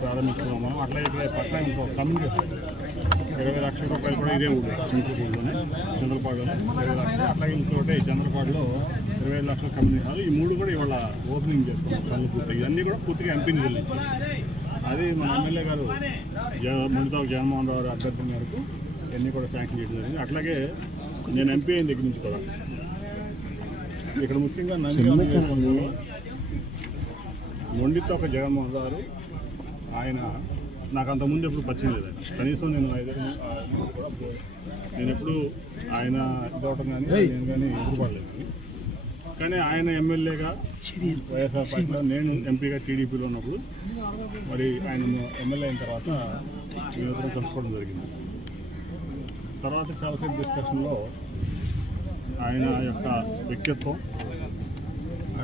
ప్రారంభించుకున్నాం మనం. అట్లాగే ఇక్కడ పక్కన ఇంకో కమ్యూనికేషన్ ఇరవై లక్షల రూపాయలు కూడా ఇదే ఊళ్ళో చింతపూడిలోనే చంద్రపాడులోనే. ఇరవై లక్షలు. అట్లాగే ఇంకోటి చంద్రపాడులో ఇరవై ఐదు లక్షల కమ్యూనిటీ హాల్ ఈ మూడు కూడా ఇవాళ ఓపెనింగ్ చేసుకున్నాం పనులు పూర్తిగా ఇవన్నీ కూడా పూర్తిగా ఎంపీ నిధులు ఇచ్చాయి అది మన ఎమ్మెల్యే గారు మునితో జగన్మోహన్ రావు గారి అభ్యర్థన మేరకు ఇవన్నీ కూడా శాంక్షన్ చేయడం జరిగింది. అట్లాగే నేను ఎంపీ అయిన దగ్గర నుంచి కూడా ఇక్కడ ముఖ్యంగా నంద్యాల మొండితో ఒక జగన్మోహన్ గారు ఆయన నాకు అంత ముందు ఎప్పుడు పరిచయం లేదండి కనీసం నేను అప్పుడు నేను ఎప్పుడు ఆయన ఇదవటం కానీ నేను కానీ ఎదురుపడలేదు. కానీ ఆయన ఎమ్మెల్యేగా వైఎస్ఆర్ పార్టీలో నేను ఎంపీగా టీడీపీలో ఉన్నప్పుడు మరి ఆయన ఎమ్మెల్యే అయిన తర్వాత మేమిద్దరం కలుసుకోవడం జరిగింది. తర్వాత చాలాసేపు డిస్కషన్లో ఆయన యొక్క వ్యక్తిత్వం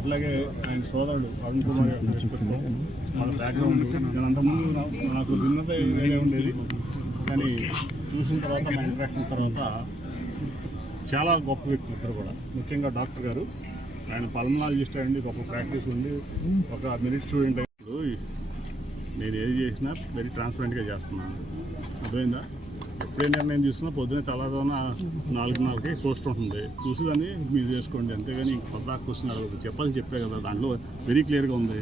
అట్లాగే ఆయన సోదరుడు అరుణ్ కుమార్ యొక్క వాళ్ళ బ్యాక్గ్రౌండ్ నేను అంతకుముందు నాకు భిన్నత వేరే ఉండేది. కానీ చూసిన తర్వాత మా ఇంట్రాక్షన్ తర్వాత చాలా గొప్ప వ్యక్తులు ఇద్దరు కూడా. ముఖ్యంగా డాక్టర్ గారు. ఆయన పల్మనాలజిస్ట్ అండి గొప్ప ప్రాక్టీస్ ఉండి ఒక మెరిట్ స్టూడెంట్ అయినప్పుడు నేను ఏది చేసినా వెరీ ట్రాన్స్పరెంట్గా చేస్తున్నాను. అర్థమైందా? ఎప్పుడే నిర్ణయం తీసుకున్నా పొద్దున్నే తెల్లదోన నాలుగున్నరకి పోస్ట్ ఉంటుంది. చూసి దాన్ని మీరు చేసుకోండి. అంతేగాని కొత్త క్వశ్చన్ అడగదు చెప్పాలి చెప్పే కదా. దాంట్లో వెరీ క్లియర్గా ఉంది.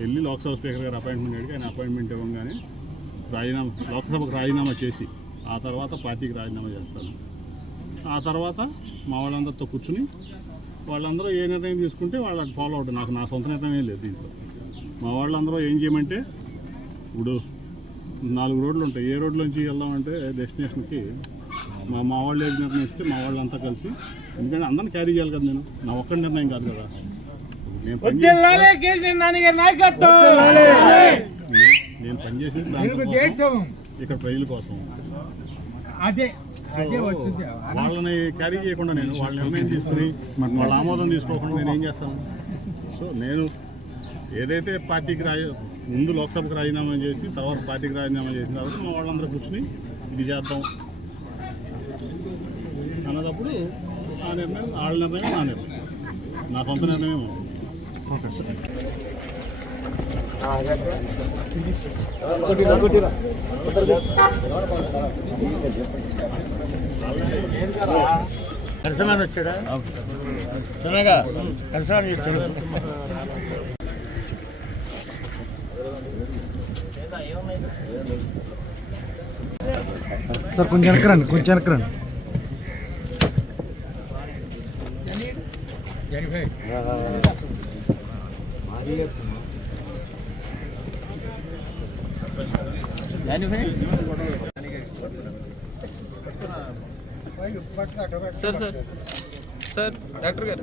వెళ్ళి లోక్సభ స్పీకర్ గారు అపాయింట్మెంట్ అడిగి ఆయన అపాయింట్మెంట్ ఇవ్వగానే రాజీనామా లోక్సభకు రాజీనామా చేసి ఆ తర్వాత పార్టీకి రాజీనామా చేస్తాను ఆ తర్వాత మా వాళ్ళందరితో కూర్చుని వాళ్ళందరూ ఏ నిర్ణయం తీసుకుంటే వాళ్ళకి ఫాలో అవడం నాకు నా సొంత నిర్ణయం లేదు దీంట్లో. మా వాళ్ళందరూ ఏం చేయమంటే ఇప్పుడు నాలుగు రోడ్లు ఉంటాయి. ఏ రోడ్ల నుంచి వెళ్దామంటే డెస్టినేషన్కి మా మా వాళ్ళు ఏది నిర్ణయిస్తే మా వాళ్ళంతా కలిసి ఎందుకంటే అందరిని క్యారీ చేయాలి కదా నేను. నా ఒక్క నిర్ణయం కాదు కదా. నేను పనిచేసేది ఇక్కడ ప్రజల కోసం. అదే వాళ్ళని క్యారీ చేయకుండా నేను వాళ్ళ నిర్ణయం తీసుకుని వాళ్ళ ఆమోదం తీసుకోకుండా నేను ఏం చేస్తాను? సో నేను ఏదైతే పార్టీకి రాయ ముందు లోక్సభకు రాజీనామా చేసి తర్వాత పార్టీకి రాజీనామా చేసిన తర్వాత మా వాళ్ళందరూ కూర్చుని ఇది చేద్దాం. అన్నదప్పుడు ఆ నిర్ణయం వాళ్ళ నిర్ణయం నా నిర్ణయం. నా సొంత నిర్ణయం ఓకే సార్ వచ్చాడా చిన్నగా కరసమాన్ సార్ కొంచెం వెనకరండి కొంచెం వెనకరండి సార్ సార్. సార్ డాక్టర్ గారు.